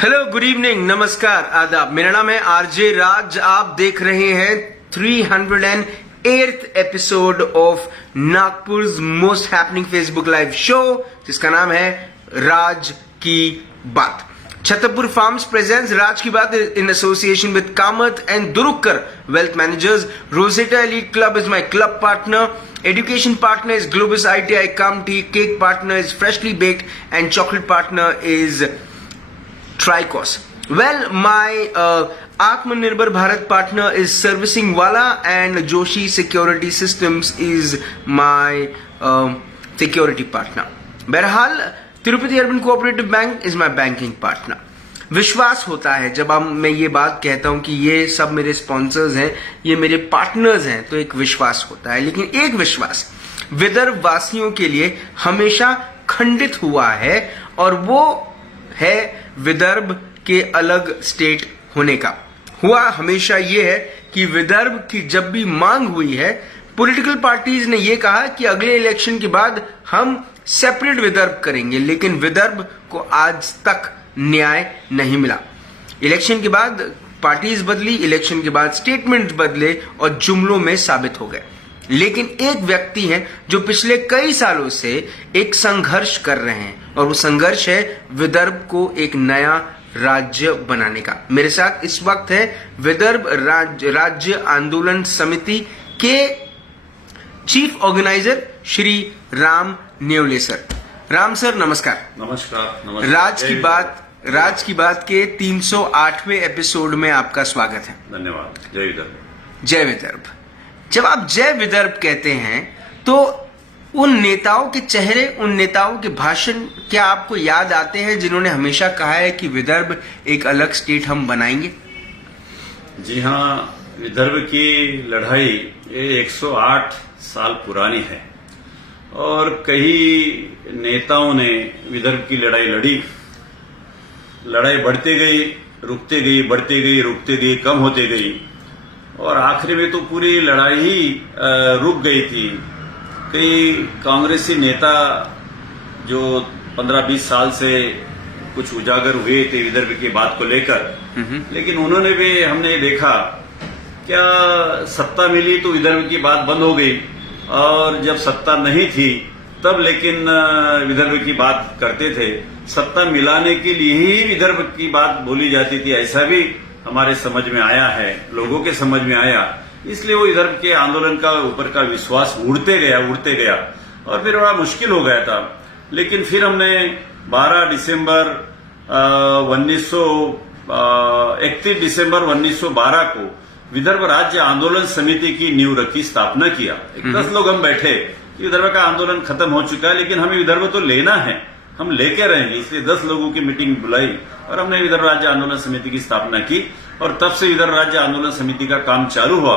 Hello, good evening, नमस्कार, आदाब। मेरा नाम है आरजे राज। आप देख रहे हैं 308th episode of Nagpur's most happening Facebook live show, जिसका नाम है राज की बात। छतरपुर फार्म्स प्रेजेंट्स राज की बात in association with Kamath and Durukkar Wealth Managers. Rosetta Elite Club is my club partner. Education partner is Globus ITI Comty. Cake partner is Freshly Baked and chocolate partner is Tricos. Well, my Atmanirbhar Bharat partner is Servicing Wala and Joshi Security Systems is my security partner. बहरहाल Tirupati urban cooperative bank is my banking partner. विश्वास होता है जब मैं ये बात कहता हूं कि ये सब मेरे स्पॉन्सर्स हैं, ये मेरे पार्टनर्स हैं, तो एक विश्वास होता है। लेकिन एक विश्वास विदर्भ वासियों के लिए हमेशा खंडित हुआ है, और वो है विदर्भ के अलग स्टेट होने का। हुआ हमेशा ये है कि विदर्भ की जब भी मांग हुई है, पॉलिटिकल पार्टीज ने ये कहा कि अगले इलेक्शन के बाद हम सेपरेट विदर्भ करेंगे, लेकिन विदर्भ को आज तक न्याय नहीं मिला। इलेक्शन के बाद पार्टीज बदली, इलेक्शन के बाद स्टेटमेंट बदले और जुमलों में साबित हो गए। लेकिन एक व्यक्ति हैं जो पिछले कई सालों से एक संघर्ष कर रहे हैं, और वो संघर्ष है विदर्भ को एक नया राज्य बनाने का। मेरे साथ इस वक्त है विदर्भ राज्य आंदोलन समिति के chief organizer Shri Ram Nevle sir. Ram sir, नमस्कार। नमस्कार। राज की बात के 308वें एपिसोड में आपका स्वागत है। धन्यवाद। जय विदर्भ। जय विदर्भ। जब आप जय विदर्भ कहते हैं तो उन नेताओं के चेहरे, उन नेताओं के भाषण क्या आपको याद आते हैं जिन्होंने हमेशा कहा है कि विदर्भ एक अलग स्टेट हम बनाएंगे? जी हाँ, विदर्भ की लड़ाई ये 108 साल पुरानी है, और कई नेताओं ने विदर्भ की लड़ाई लड़ी। लड़ाई बढ़ते गई, रुकते गई, बढ़ते गई, रुकते गई, कम होते गई, और आखिरी में तो पूरी लड़ाई ही रुक गई थी। कई कांग्रेसी नेता जो 15-20 साल से कुछ उजागर हुए थे विदर्भ की बात को लेकर, लेकिन उन्होंने भी, हमने देखा क्या सत्ता मिली तो विदर्भ की बात बंद हो गई, और जब सत्ता नहीं थी तब लेकिन विदर्भ की बात करते थे। सत्ता मिलाने के लिए ही विदर्भ की बात बोली जाती थी, ऐसा भी हमारे समझ में आया है, लोगों के समझ में आया। इसलिए वो विदर्भ के आंदोलन का ऊपर का विश्वास उड़ते गया, और फिर बड़ा मुश्किल हो गया था। लेकिन फिर हमने 31 दिसंबर 1912 को विदर्भ राज्य आंदोलन समिति की नींव रखी, स्थापना किया। 10 लोग हम बैठे, विदर्भ का आंदोलन खत्म हो चुका है, लेकिन हमें विदर्भ तो लेना है, हम लेके रहेंगे। इसलिए 10 लोगों की मीटिंग बुलाई और हमने विदर्भ राज्य आंदोलन समिति की स्थापना की, और तब से विदर्भ राज्य आंदोलन समिति का काम चालू हुआ।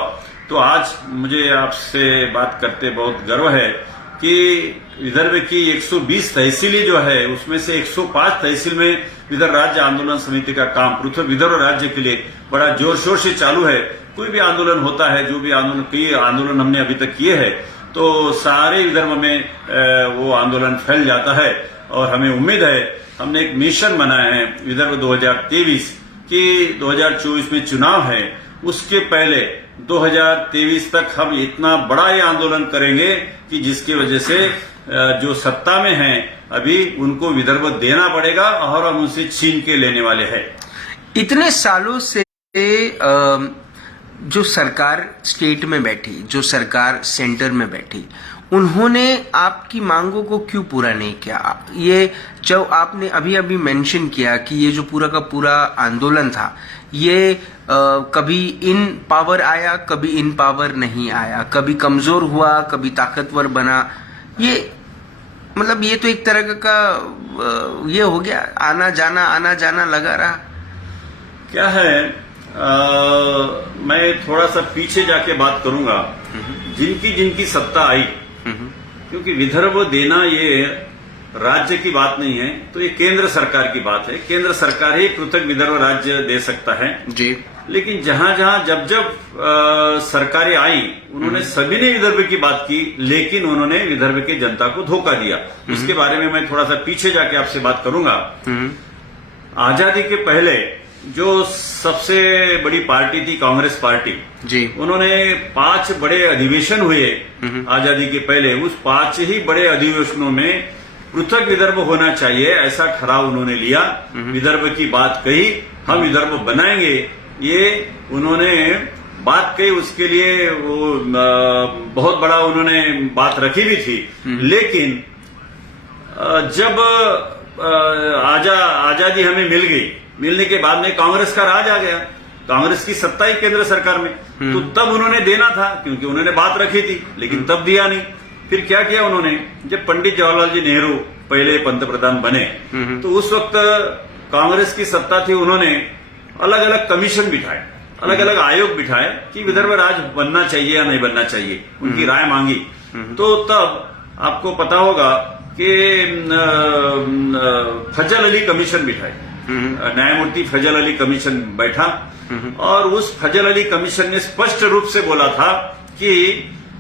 तो आज मुझे आपसे बात करते बहुत गर्व है कि विदर्भ की 120 तहसीलें जो है, उसमें से 105 तहसील में विदर्भ राज्य आंदोलन समिति का काम पृथक विदर्भ राज्य के लिए बड़ा जोर शोर से चालू है। कोई भी आंदोलन होता है, जो भी आंदोलन हमने अभी तक किए हैं, तो सारे विदर्भ में वो आंदोलन फैल जाता है। और हमें उम्मीद है, हमने एक मिशन बनाया है विदर्भ 2023 की 2024 में चुनाव है, उसके पहले 2023 तक हम इतना बड़ा ये आंदोलन करेंगे कि जिसकी वजह से जो सत्ता में हैं अभी उनको विदर्भ देना पड़ेगा, और हम उनसे छीन के लेने वाले हैं। इतने सालों से जो सरकार स्टेट में बैठी, जो सरकार सेंटर में बैठी, उन्होंने आपकी मांगों को क्यों पूरा नहीं किया? ये जो आपने अभी मेंशन किया कि ये जो पूरा का पूरा आंदोलन था, ये कभी इन पावर आया, कभी इन पावर नहीं आया, कभी कमजोर हुआ, कभी ताकतवर बना। ये मतलब ये तो एक तरह का ये हो गया, आना जाना लगा रहा। क्या है, मैं थोड़ा सा पीछे जाके बात करूंगा, जिनकी सत्ता आई, क्योंकि विदर्भ देना ये राज्य की बात नहीं है, तो ये केंद्र सरकार की बात है। केंद्र सरकार ही पृथक विदर्भ राज्य दे सकता है जी। लेकिन जहां जब सरकारें आई, उन्होंने सभी ने विदर्भ की बात की, लेकिन उन्होंने विदर्भ की जनता को धोखा दिया। उसके बारे में मैं थोड़ा सा पीछे जाके आपसे बात करूंगा। आजादी के पहले जो सबसे बड़ी पार्टी थी कांग्रेस पार्टी जी, उन्होंने 5 बड़े अधिवेशन हुए आजादी के पहले। उस 5 ही बड़े अधिवेशनों में पृथक विदर्भ होना चाहिए ऐसा ठराव उन्होंने लिया। विदर्भ की बात कही, हम विदर्भ बनाएंगे, ये उन्होंने बात कही। उसके लिए वो बहुत बड़ा उन्होंने बात रखी भी थी। लेकिन जब आजादी हमें मिल गई, मिलने के बाद में कांग्रेस का राज आ गया, कांग्रेस की सत्ता ही केंद्र सरकार में, तो तब उन्होंने देना था क्योंकि उन्होंने बात रखी थी, लेकिन तब दिया नहीं। फिर क्या किया उन्होंने, जब पंडित जवाहरलाल जी नेहरू पहले पंतप्रधान बने तो उस वक्त कांग्रेस की सत्ता थी, उन्होंने अलग अलग कमीशन बिठाए, अलग अलग आयोग बिठाए कि विदर्भ राज बनना चाहिए या नहीं बनना चाहिए, उनकी राय मांगी। तो तब आपको पता होगा कि फजल अली कमीशन बिठाई, न्यायमूर्ति फजल अली कमीशन बैठा और उस फजल अली कमीशन ने स्पष्ट रूप से बोला था कि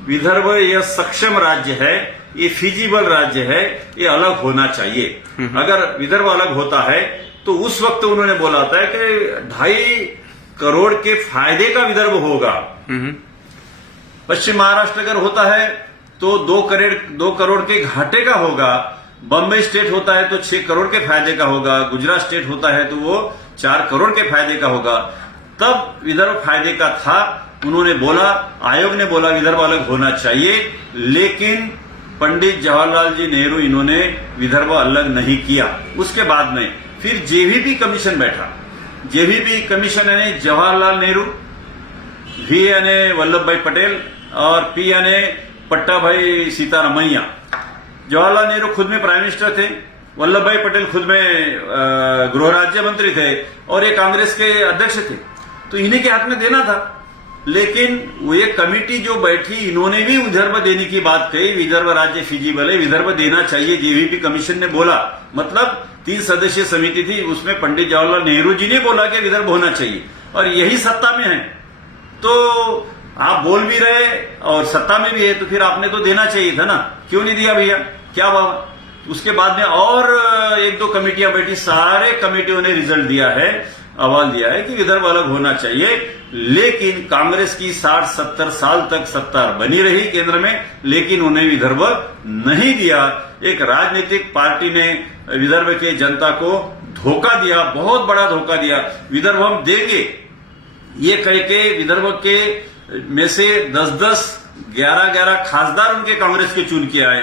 विदर्भ यह सक्षम राज्य है, ये फिजिबल राज्य है, ये अलग होना चाहिए। अगर विदर्भ अलग होता है तो उस वक्त उन्होंने बोला था कि 2.5 करोड़ के फायदे का विदर्भ होगा। पश्चिम महाराष्ट्र अगर होता है तो 2 करोड़ के घाटे का होगा। बम्बई स्टेट होता है तो 6 करोड़ के फायदे का होगा। गुजरात स्टेट होता है तो वो 4 करोड़ के फायदे का होगा। तब विदर्भ फायदे का था। उन्होंने बोला, आयोग ने बोला विदर्भ अलग होना चाहिए, लेकिन पंडित जवाहरलाल जी नेहरू इन्होंने विदर्भ अलग नहीं किया। उसके बाद में फिर जेवीपी कमीशन बैठा। जेवीपी कमीशन यानी जवाहरलाल नेहरू, वी यानी वल्लभ भाई पटेल और पी यानी पट्टाभाई सीतारामैया। जवाहरलाल नेहरू खुद में प्राइम मिनिस्टर थे, वल्लभ भाई पटेल खुद में गृह राज्य मंत्री थे और ये कांग्रेस के अध्यक्ष थे, तो इन्हीं के हाथ में देना था। लेकिन वो ये कमेटी जो बैठी, इन्होंने भी विदर्भ देने की बात कही, विदर्भ राज्य फिजिबल है, विदर्भ देना चाहिए। जेवीपी कमीशन ने बोला, मतलब 3 सदस्यीय समिति थी, उसमें पंडित जवाहरलाल नेहरू जी ने बोला कि विदर्भ होना चाहिए और यही सत्ता में है। तो आप बोल भी रहे और सत्ता में भी है, तो फिर आपने तो देना चाहिए था ना, क्यों नहीं दिया भैया, क्या बात। उसके बाद में और 1-2 कमेटियां बैठी, सारे कमेटियों ने रिजल्ट दिया है, अहवाल दिया है कि विदर्भ अलग होना चाहिए। लेकिन कांग्रेस की 60-70 साल तक सत्ता बनी रही केंद्र में, लेकिन उन्हें विदर्भ नहीं दिया। एक राजनीतिक पार्टी ने विदर्भ के जनता को धोखा दिया, बहुत बड़ा धोखा दिया। विदर्भ हम देंगे ये कह के विदर्भ के में से 10-10, 11-11 खासदार उनके कांग्रेस के चुन के आए,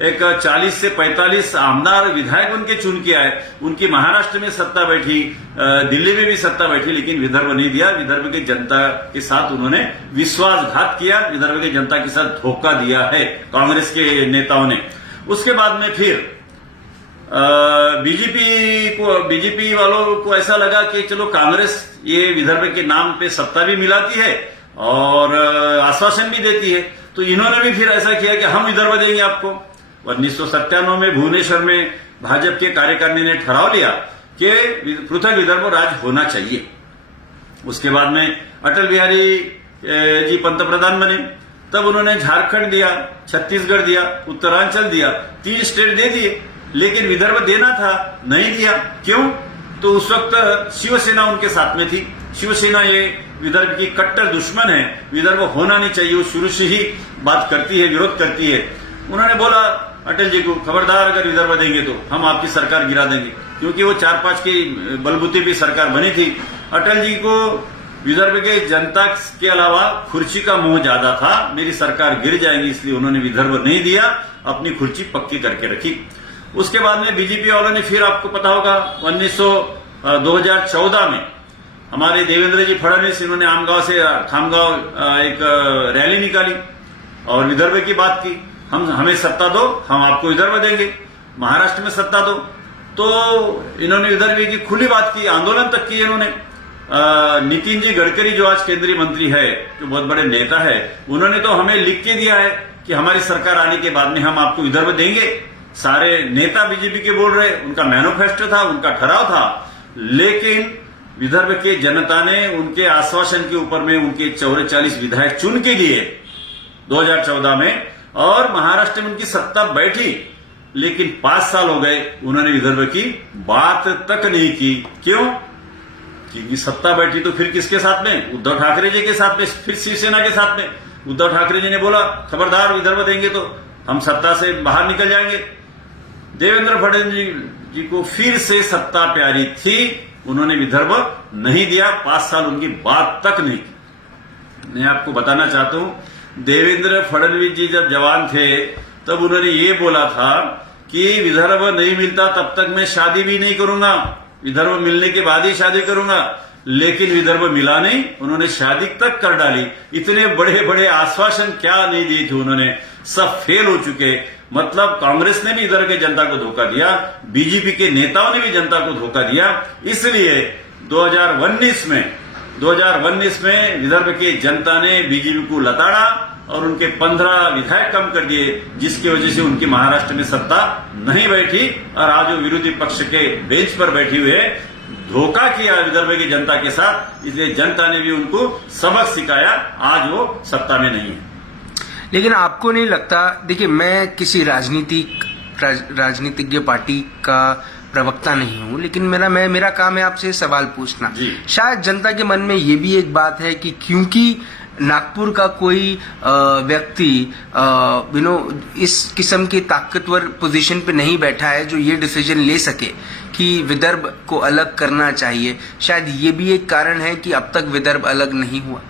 एक 40 से 45 आमदार विधायक उनके चुन के आए। उनकी महाराष्ट्र में सत्ता बैठी, दिल्ली में भी सत्ता बैठी, लेकिन विदर्भ नहीं दिया। विदर्भ की जनता के साथ उन्होंने विश्वासघात किया, विदर्भ की जनता के साथ धोखा दिया है कांग्रेस के नेताओं ने। उसके बाद में फिर बीजेपी वालों को ऐसा लगा कि चलो कांग्रेस ये विदर्भ के नाम पे सत्ता भी मिलाती है और आश्वासन भी देती है, तो इन्होंने भी फिर ऐसा किया कि हम विदर्भ देंगे आपको। 1997 में भुवनेश्वर में भाजपा के कार्यकारिणी ने ठहराव लिया कि पृथक विदर्भ राज होना चाहिए। उसके बाद में अटल बिहारी जी पंतप्रधान बने, तब उन्होंने झारखंड दिया, छत्तीसगढ़ दिया, उत्तरांचल दिया, 3 स्टेट दे दिए, लेकिन विदर्भ देना था, नहीं दिया। क्यों? तो उस वक्त शिवसेना उनके साथ में थी। शिवसेना ये विदर्भ की कट्टर दुश्मन है, विदर्भ होना नहीं चाहिए, वो शुरू से ही बात करती है, विरोध करती है। उन्होंने बोला अटल जी को, खबरदार अगर विदर्भ देंगे तो हम आपकी सरकार गिरा देंगे, क्योंकि वो 4-5 की बलबूते पे सरकार बनी थी। अटल जी को विदर्भ के जनता के अलावा खुर्ची का मोह ज्यादा था, मेरी सरकार गिर जाएगी, इसलिए उन्होंने विदर्भ नहीं दिया, अपनी खुर्ची पक्की करके रखी। उसके बाद में बीजेपी वालों ने फिर, आपको पता होगा 2014 में हमारे देवेंद्र जी फडणवीस, इन्होंने आमगांव से खामगांव एक रैली निकाली और विदर्भ की बात की। हमें सत्ता दो, हम आपको विदर्भ देंगे, महाराष्ट्र में सत्ता दो। तो इन्होंने विदर्भ की खुली बात की, आंदोलन तक की इन्होंने। नितिन जी गडकरी जो आज केंद्रीय मंत्री है, जो बहुत बड़े नेता है, उन्होंने तो हमें लिख के दिया है कि हमारी सरकार आने के बाद में हम आपको विदर्भ देंगे। सारे नेता बीजेपी के बोल रहे, उनका मैनिफेस्टो था, उनका ठहराव था, लेकिन विदर्भ के जनता ने उनके आश्वासन के ऊपर में उनके 44 विधायक चुन के दिए 2014 में, और महाराष्ट्र में उनकी सत्ता बैठी। लेकिन 5 साल हो गए उन्होंने विदर्भ की बात तक नहीं की। क्यों? क्योंकि सत्ता बैठी तो फिर किसके साथ में? उद्धव ठाकरे जी के साथ में, फिर शिवसेना के साथ में। उद्धव ठाकरे जी ने बोला खबरदार विदर्भ देंगे तो हम सत्ता से बाहर निकल जाएंगे। देवेंद्र फडणवीस जी को फिर से सत्ता प्यारी थी, उन्होंने विदर्भ नहीं दिया। 5 साल उनकी बात तक नहीं की। मैं आपको बताना चाहता हूं, देवेंद्र फडणवीस जी जब जवान थे तब उन्होंने ये बोला था कि विदर्भ नहीं मिलता तब तक मैं शादी भी नहीं करूंगा, विदर्भ मिलने के बाद ही शादी करूंगा। लेकिन विदर्भ मिला नहीं, उन्होंने शादी तक कर डाली। इतने बड़े बड़े आश्वासन क्या नहीं दिए थे उन्होंने, सब फेल हो चुके। मतलब कांग्रेस ने भी इधर के जनता को धोखा दिया, बीजेपी के नेताओं ने भी जनता को धोखा दिया। इसलिए 2019 में विदर्भ की जनता ने बीजेपी को लताड़ा और उनके 15 विधायक कम कर दिए, जिसकी वजह से उनकी महाराष्ट्र में सत्ता नहीं बैठी। और आज वो विरोधी पक्ष के बेंच पर बैठी हुए धोखा किया विदर्भ की जनता के साथ, इसलिए जनता ने भी उनको सबक सिखाया। आज वो सत्ता में नहीं है। लेकिन आपको नहीं लगता, देखिए मैं किसी राजनीतिज्ञ पार्टी का प्रवक्ता नहीं हूं, लेकिन मेरा काम है आपसे सवाल पूछना। शायद जनता के मन में ये भी एक बात है कि क्योंकि नागपुर का कोई व्यक्ति इस किस्म की ताकतवर पोजीशन पे नहीं बैठा है जो ये डिसीजन ले सके कि विदर्भ को अलग करना चाहिए, शायद ये भी एक कारण है कि अब तक विदर्भ अलग नहीं हुआ।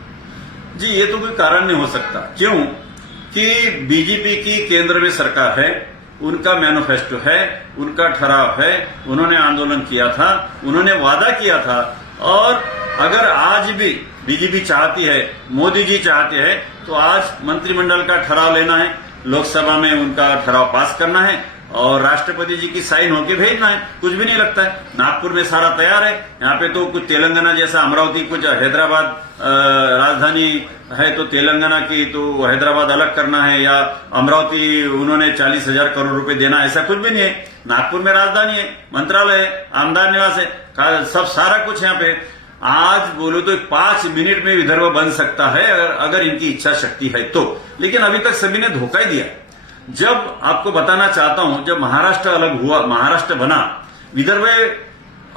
जी, ये तो कोई कारण नहीं हो सकता। क्यों? कि बीजेपी की केंद्र में सरकार है, उनका मैनिफेस्टो है, उनका ठहराव है, उन्होंने आंदोलन किया था, उन्होंने वादा किया था। और अगर आज भी बीजेपी चाहती है, मोदी जी चाहते हैं, तो आज मंत्रिमंडल का ठहराव लेना है, लोकसभा में उनका ठहराव पास करना है और राष्ट्रपति जी की साइन होके भेजना है। कुछ भी नहीं लगता है। नागपुर में सारा तैयार है। यहाँ पे तो कुछ तेलंगाना जैसा, अमरावती कुछ हैदराबाद राजधानी है तो तेलंगाना की तो हैदराबाद अलग करना है, या अमरावती उन्होंने 40,000 करोड़ रुपए देना, ऐसा कुछ भी नहीं है। नागपुर में राजधानी है, मंत्रालय है, आमदार निवास है, सब सारा कुछ यहाँ पे। आज बोलो तो 5 मिनट में विदर्भ बन सकता है अगर इनकी इच्छा शक्ति है तो। लेकिन अभी तक सभी ने धोखा ही दिया। जब आपको बताना चाहता हूं, जब महाराष्ट्र अलग हुआ, महाराष्ट्र बना, विदर्भ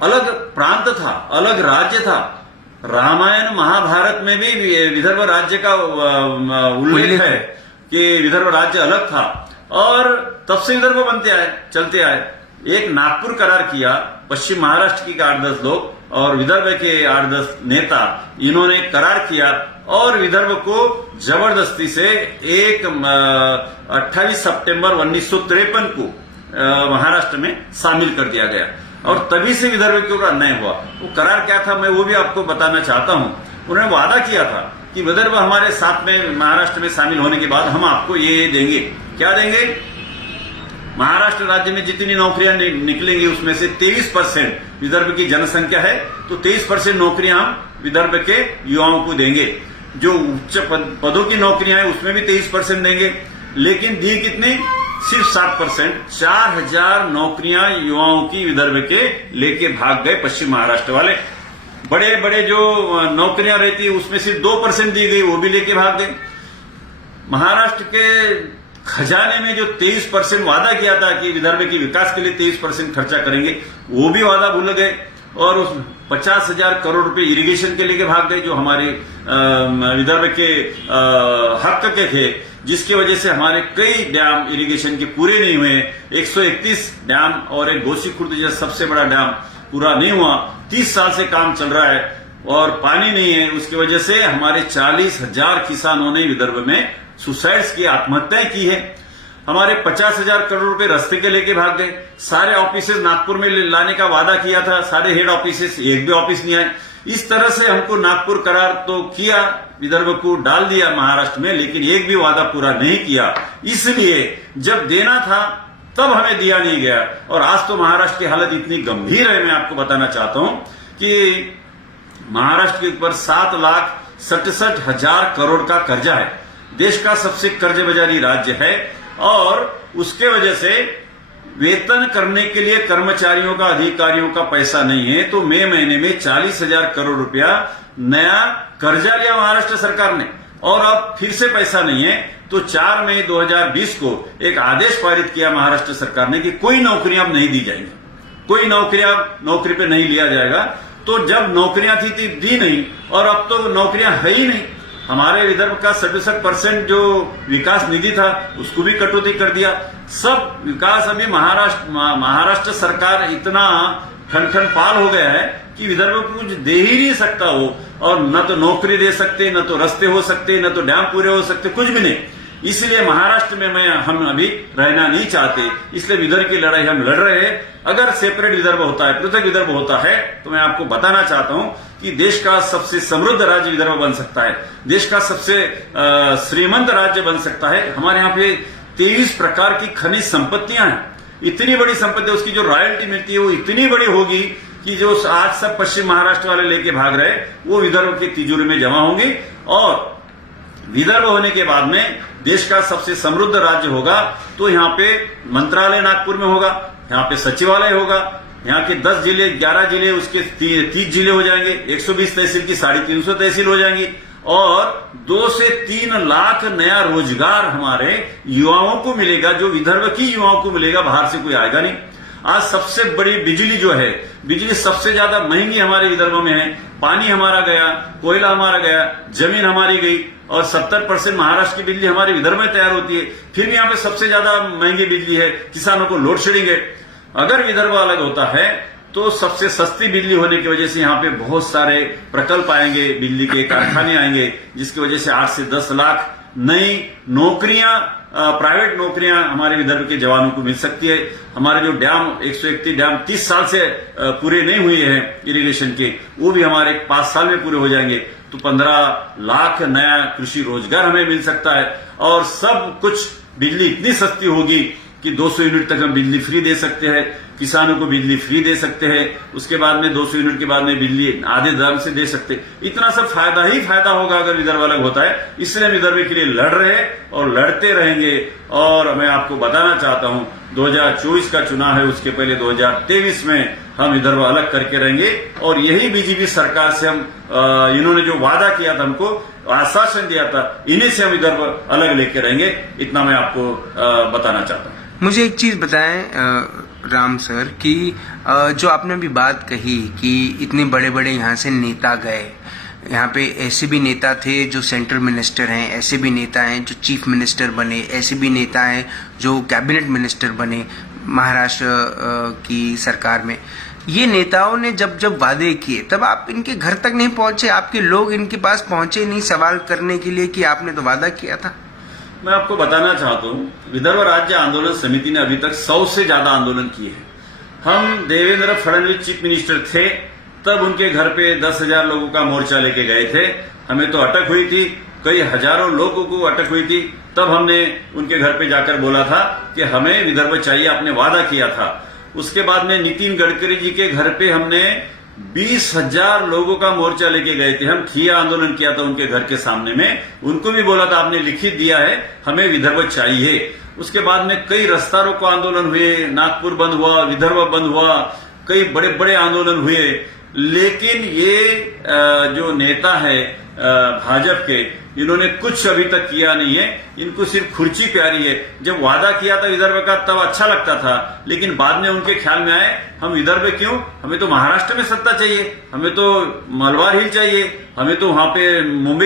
अलग प्रांत था, अलग राज्य था। रामायण महाभारत में भी विदर्भ राज्य का उल्लेख है कि विदर्भ राज्य अलग था और तब से विदर्भ बनते आए, चलते आए। एक नागपुर करार किया, पश्चिम महाराष्ट्र की 8-10 लोग और विदर्भ के 8-10 नेता, इन्होंने करार किया और विदर्भ को जबरदस्ती से 28 सितंबर 1953 को महाराष्ट्र में शामिल कर दिया गया और तभी से विदर्भ के ऊपर अन्याय हुआ। वो करार क्या था, मैं वो भी आपको बताना चाहता हूं। उन्होंने वादा किया था कि विदर्भ हमारे साथ में महाराष्ट्र में शामिल होने के बाद हम आपको ये देंगे। क्या देंगे? महाराष्ट्र राज्य में जितनी नौकरियां निकलेंगी उसमें से 23% विदर्भ की जनसंख्या है, तो 23% नौकरियां हम विदर्भ के युवाओं को देंगे। जो उच्च पदों की नौकरियां हैं उसमें भी 23% देंगे, लेकिन दी कितनी? सिर्फ 7%। 4,000 नौकरियां युवाओं की विदर्भ के लेके भाग गए पश्चिम महाराष्ट्र वाले। बड़े बड़े जो नौकरियां रहती उसमें सिर्फ 2% दी गई, वो भी लेके भाग गए। महाराष्ट्र के खजाने में जो 23% वादा किया था कि विदर्भ के विकास के लिए 23% खर्चा करेंगे, वो भी वादा भूल गए और उस 50,000 करोड़ रुपए इरिगेशन के लेके भाग गए जो हमारे विदर्भ के हक के थे, जिसकी वजह से हमारे कई डैम इरिगेशन के पूरे नहीं हुए। 131 डैम और एक गोसी खुर्द जैसा सबसे बड़ा डैम पूरा नहीं हुआ। 30 साल से काम चल रहा है और पानी नहीं है। उसकी वजह से हमारे 40,000 किसानों ने विदर्भ में सुसाइड्स की, आत्महत्याएं की है। हमारे 50,000 करोड़ रुपए रास्ते के लेके भाग गए। सारे ऑफिसेज नागपुर में लाने का वादा किया था, सारे हेड ऑफिसेज, एक भी ऑफिस नहीं आए। इस तरह से हमको नागपुर करार तो किया, विदर्भ को डाल दिया महाराष्ट्र में, लेकिन एक भी वादा पूरा नहीं किया। इसलिए जब देना था तब हमें दिया नहीं गया और आज तो महाराष्ट्र की हालत इतनी गंभीर है। मैं आपको बताना चाहता हूं कि महाराष्ट्र के ऊपर 7,67,000 करोड़ का कर्जा है। देश का सबसे कर्जबाजारी राज्य है और उसके वजह से वेतन करने के लिए कर्मचारियों का, अधिकारियों का पैसा नहीं है। तो मई महीने में 40,000 करोड़ रुपया नया कर्जा लिया महाराष्ट्र सरकार ने और अब फिर से पैसा नहीं है। तो 4 मई 2020 को एक आदेश पारित किया महाराष्ट्र सरकार ने कि कोई नौकरियां अब नहीं दी जाएंगी, कोई नौकरी पे नहीं लिया जाएगा। तो जब नौकरियां थी दी नहीं, और अब तो नौकरियां है ही नहीं। हमारे विदर्भ का 67% जो विकास निधि था उसको भी कटौती कर दिया। सब विकास अभी महाराष्ट्र सरकार इतना ठन पाल हो गया है कि विदर्भ को कुछ दे ही नहीं सकता वो, और न तो नौकरी दे सकते, न तो रास्ते हो सकते, न तो डैम पूरे हो सकते, कुछ भी नहीं। इसलिए महाराष्ट्र में हम अभी रहना नहीं चाहते, इसलिए विदर्भ की लड़ाई हम लड़ रहे हैं। अगर सेपरेट विदर्भ होता है, पृथक विदर्भ होता है, तो मैं आपको बताना चाहता हूं कि देश का सबसे समृद्ध राज्य विदर्भ बन सकता है, देश का सबसे श्रीमंत राज्य बन सकता है। हमारे यहाँ पे 23 प्रकार की खनिज संपत्तियां हैं, इतनी बड़ी संपत्ति, उसकी जो रॉयल्टी मिलती है वो इतनी बड़ी होगी कि जो आज सब पश्चिम महाराष्ट्र वाले लेके भाग रहे वो विदर्भ की तिजोरी में जमा होंगी। और विदर्भ होने के बाद में देश का सबसे समृद्ध राज्य होगा। तो यहाँ पे मंत्रालय नागपुर में होगा, यहाँ पे सचिवालय होगा, यहाँ के 10 जिले 11 जिले उसके 30 जिले हो जाएंगे, 120 तहसील की 350 तहसील हो जाएंगी, और 2 से 3 लाख नया रोजगार हमारे युवाओं को मिलेगा, जो विदर्भ की युवाओं को मिलेगा, बाहर से कोई आएगा नहीं। आज सबसे बड़ी बिजली जो है, बिजली सबसे ज्यादा महंगी हमारे विदर्भ में है। पानी हमारा गया, कोयला हमारा गया, जमीन हमारी गई, और 70% महाराष्ट्र की बिजली हमारे विदर्भ में तैयार होती है। फिर भी यहाँ पे सबसे ज्यादा महंगी बिजली है, किसानों को लोड शेडिंग है। अगर विदर्भ अलग होता है तो सबसे सस्ती बिजली होने की वजह से यहाँ पे बहुत सारे प्रकल्प आएंगे, बिजली के कारखाने आएंगे, जिसकी वजह से 8 से 10 लाख नई नौकरियां, प्राइवेट नौकरियां हमारे विदर्भ के जवानों को मिल सकती है। हमारे जो डैम 131 डैम 30 साल से पूरे नहीं हुए हैं इरिगेशन के, वो भी हमारे 5 साल में पूरे हो जाएंगे। तो 15 लाख नया कृषि रोजगार हमें मिल सकता है, और सब कुछ बिजली इतनी सस्ती होगी कि 200 यूनिट तक हम बिजली फ्री दे सकते हैं, किसानों को बिजली फ्री दे सकते हैं। उसके बाद में 200 यूनिट के बाद में बिजली आधे दाम से दे सकते हैं। इतना सब फायदा ही फायदा होगा अगर विदर्भ अलग होता है। इसलिए विदर्भ के लिए लड़ रहे हैं और लड़ते रहेंगे। और मैं आपको बताना चाहता हूं, 2024 का चुनाव है, उसके पहले 2023 में हम विदर्भ अलग करके रहेंगे। और यही बीजेपी सरकार से हम इन्होंने जो वादा किया था, हमको आश्वासन दिया था, इन्हीं से हम विदर्भ अलग लेके रहेंगे। इतना मैं आपको बताना चाहता हूं। मुझे एक चीज बताएं राम सर कि जो आपने अभी बात कही कि इतने बड़े बड़े यहाँ से नेता गए, यहाँ पे ऐसे भी नेता थे जो सेंट्रल मिनिस्टर हैं, ऐसे भी नेता हैं जो चीफ मिनिस्टर बने, ऐसे भी नेता हैं जो कैबिनेट मिनिस्टर बने महाराष्ट्र की सरकार में। ये नेताओं ने जब वादे किए तब आप इनके घर तक नहीं पहुंचे, आपके लोग इनके पास पहुंचे नहीं सवाल करने के लिए कि आपने तो वादा किया था। मैं आपको बताना चाहता हूं, विदर्भ राज्य आंदोलन समिति ने अभी तक 100 से ज्यादा आंदोलन किए हैं। हम देवेंद्र फडणवीस चीफ मिनिस्टर थे तब उनके घर पे 10,000 लोगों का मोर्चा लेके गए थे। हमें तो अटक हुई थी, कई हजारों लोगों को अटक हुई थी। तब हमने उनके घर पे जाकर बोला था कि हमें विदर्भ चाहिए, आपने वादा किया था। उसके बाद में नितिन गडकरी जी के घर पे हमने 20,000 लोगों का मोर्चा लेके गए थे। हम ठिया आंदोलन किया था उनके घर के सामने में, उनको भी बोला था आपने लिखित दिया है, हमें विदर्भ चाहिए। उसके बाद में कई रास्ता रोको आंदोलन हुए, नागपुर बंद हुआ, विदर्भ बंद हुआ, कई बड़े बड़े आंदोलन हुए। लेकिन ये जो नेता है भाजपा के, इन्होंने कुछ अभी तक किया नहीं है। इनको सिर्फ खुर्ची प्यारी है। जब वादा किया था विदर्भ का तब अच्छा लगता था, लेकिन बाद में उनके ख्याल में आए हम विदर्भ क्यों, हमें तो महाराष्ट्र में सत्ता चाहिए, हमें तो मलबार हिल चाहिए, हमें तो वहां पे मुंबई